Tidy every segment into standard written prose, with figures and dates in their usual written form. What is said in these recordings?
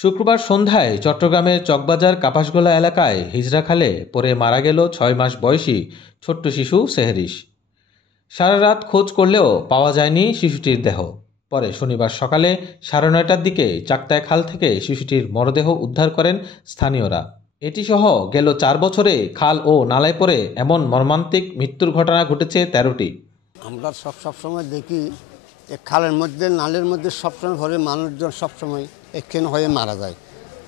শুক্রবার সন্ধ্যায় চট্টগ্রামের চকবাজার কাপাসগোলা এলাকায় হিজড়া খালে পড়ে মারা গেল ৬ মাস বয়সী ছোট্ট শিশু সেহরিশ। সারা রাত খোঁজ করলেও পাওয়া যায়নি শিশুটির দেহ। পরে শনিবার সকালে ৯:৩০টার দিকে চাক্তায় খাল থেকে শিশুটির মরদেহ উদ্ধার করেন স্থানীয়রা। এটিসহ গেল ৪ বছরে খাল ও নালায় পড়ে এমন মর্মান্তিক মৃত্যুর ঘটনা ঘটেছে ১৩টি। আমরা সবসময় দেখি খালের মধ্যে নালের মধ্যে সবসময় ভরে মানুষজন সবসময় এখানে হয়ে মারা যায়।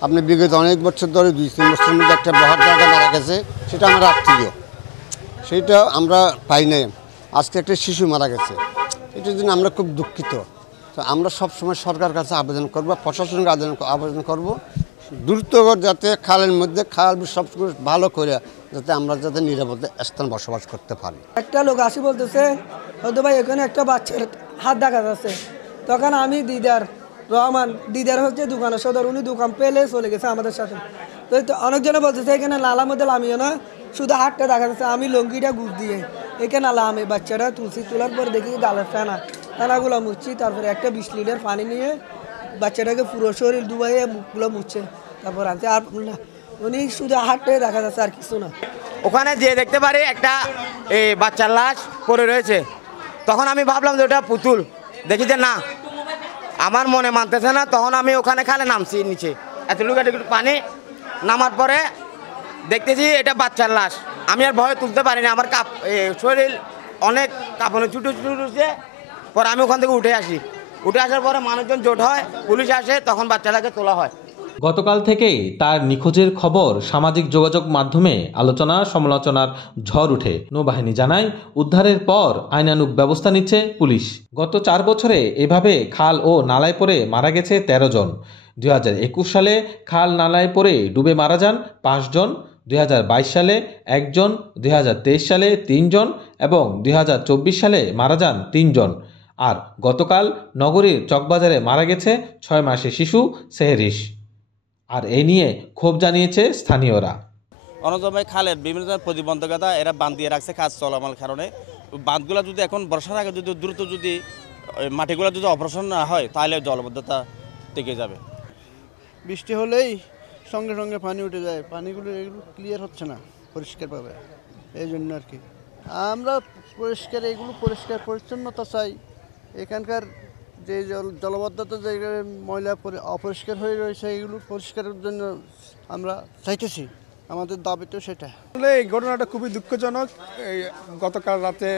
আপনি বিগত অনেক বছর ধরে ২-৩ বছরের মধ্যে একটা বহার জায়গা মারা গেছে, সেটা আমার আত্মীয়, সেইটা আমরা পাই নাই। আজকে একটা শিশু মারা গেছে, এটার জন্য আমরা খুব দুঃখিত। তো আমরা সবসময় সরকার কাছে আবেদন করব, প্রশাসনিক আবেদন করব, দ্রুত যাতে খালের মধ্যে খাল সব ভালো করে যাতে আমরা যাতে নিরাপদে স্থান বসবাস করতে পারি। একটা লোক আসি বলতেছে হয়তো ভাই এখানে একটা বাচ্চার হাত দেখা যাচ্ছে। তখন আমি দিদার হচ্ছে দোকানের সদর, উনি দোকান পেলে চলে গেছে আমাদের সাথে। তো অনেকজনে বলতেছে এখানে নালার মধ্যে নামিও না, শুধু হাতটা দেখা যাচ্ছে। আমি লঙ্গিটা গুড় দিয়ে এখানে নালা আমি বাচ্চাটা তুলছি, তোলার পর দেখি গালের ফেনাগুলো মুছছি। তারপরে একটা ২০ লিটার পানি নিয়ে বাচ্চাটাকে পুরো শরীর ডুবাইয়ে মুখগুলো মুছছে, তারপর আনতে। আর উনি শুধু হাতটাই দেখা যাচ্ছে, আর কিছু না। ওখানে যেয়ে দেখতে পারি একটা বাচ্চার লাশ পড়ে রয়েছে। তখন আমি ভাবলাম যে ওটা পুতুল, দেখি যে না, আমার মনে মানতেছে না। তখন আমি ওখানে খালে নামছি, নিচে এতটুকু পানি নামার পরে দেখতেছি এটা বাচ্চার লাশ। আমি আর ভয়ে তুলতে পারিনি, আমার শরীর অনেক কাঁপানো ছুটে। পরে আমি ওখান থেকে উঠে আসার পরে মানুষজন জোট হয়, পুলিশ আসে, তখন বাচ্চাটাকে তোলা হয়। গতকাল থেকেই তার নিখোঁজের খবর সামাজিক যোগাযোগ মাধ্যমে আলোচনা সমালোচনার ঝড় উঠে। নৌবাহিনী জানায়, উদ্ধারের পর আইনানুগ ব্যবস্থা নিচ্ছে পুলিশ। গত ৪ বছরে এভাবে খাল ও নালায় পড়ে মারা গেছে ১৩ জন। ২০২১ সালে খাল নালায় পড়ে ডুবে মারা যান ৫ জন, ২০২২ সালে ১ জন, ২০২৩ সালে ৩ জন এবং ২০২৪ সালে মারা যান ৩ জন। আর গতকাল নগরীর চকবাজারে মারা গেছে ৬ মাসের শিশু সেহরিশ। আর এই নিয়ে ক্ষোভ জানিয়েছে স্থানীয়রা। অনজমে খালের বিভিন্ন ধরনের প্রতিবন্ধকতা এরা বাঁধ দিয়ে রাখছে কাজ চলামাল কারণে। বাঁধগুলো যদি এখন বর্ষার আগে যদি দ্রুত যদি মাটিগুলো যদি অপারেশন না হয়, তাহলে জলবদ্ধতা টিকে যাবে। বৃষ্টি হলেই সঙ্গে সঙ্গে পানি উঠে যায়, পানিগুলো এগুলো ক্লিয়ার হচ্ছে না পরিষ্কারভাবে, এই জন্য আর কি আমরা পরিষ্কার পরিচ্ছন্নতা চাই। এখানকার যে জলবদ্ধতা জায়গায় ময়লা অপরিষ্কার হয়ে রয়েছে, এগুলো পরিষ্কারের জন্য আমরা চাইতেছি, আমাদের দাবি তো সেটা। আসলে এই ঘটনাটা খুবই দুঃখজনক। গতকাল রাতে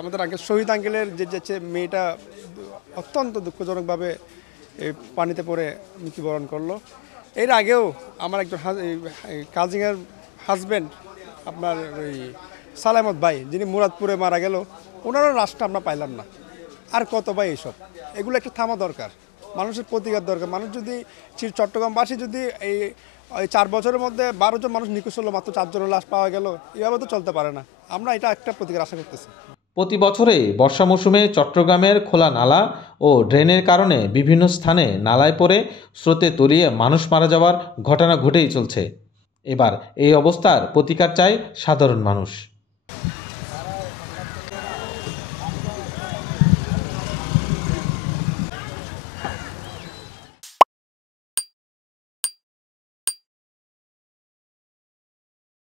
আমাদের শহীদ আঙ্কেলের যে মেয়েটা অত্যন্ত দুঃখজনকভাবে পানিতে পড়ে মৃত্যুবরণ করলো। এর আগেও আমার একজন কাজিনের হাজব্যান্ড, আপনার ওই সালামত ভাই, যিনি মুরাদপুরে মারা গেল, ওনারও লাশটা আমরা পাইলাম না। আর কত ভাই এইসব, এগুলো একটা থামা দরকার, মানুষের প্রতিকার দরকার। মানুষ যদি চট্টগ্রামবাসী যদি এই ৪ বছরের মধ্যে ১২ জন মানুষ নিখোঁজ হলো, মাত্র ৪ জনের লাশ পাওয়া গেল, এভাবে তো চলতে পারে না। আমরা এটা একটা প্রতিকার আশা করতেছি। প্রতি বছরে বর্ষা মৌসুমে চট্টগ্রামের খোলা নালা ও ড্রেনের কারণে বিভিন্ন স্থানে নালায় পড়ে স্রোতে তলিয়ে মানুষ মারা যাওয়ার ঘটনা ঘটেই চলছে। এবার এই অবস্থার প্রতিকার চায় সাধারণ মানুষ।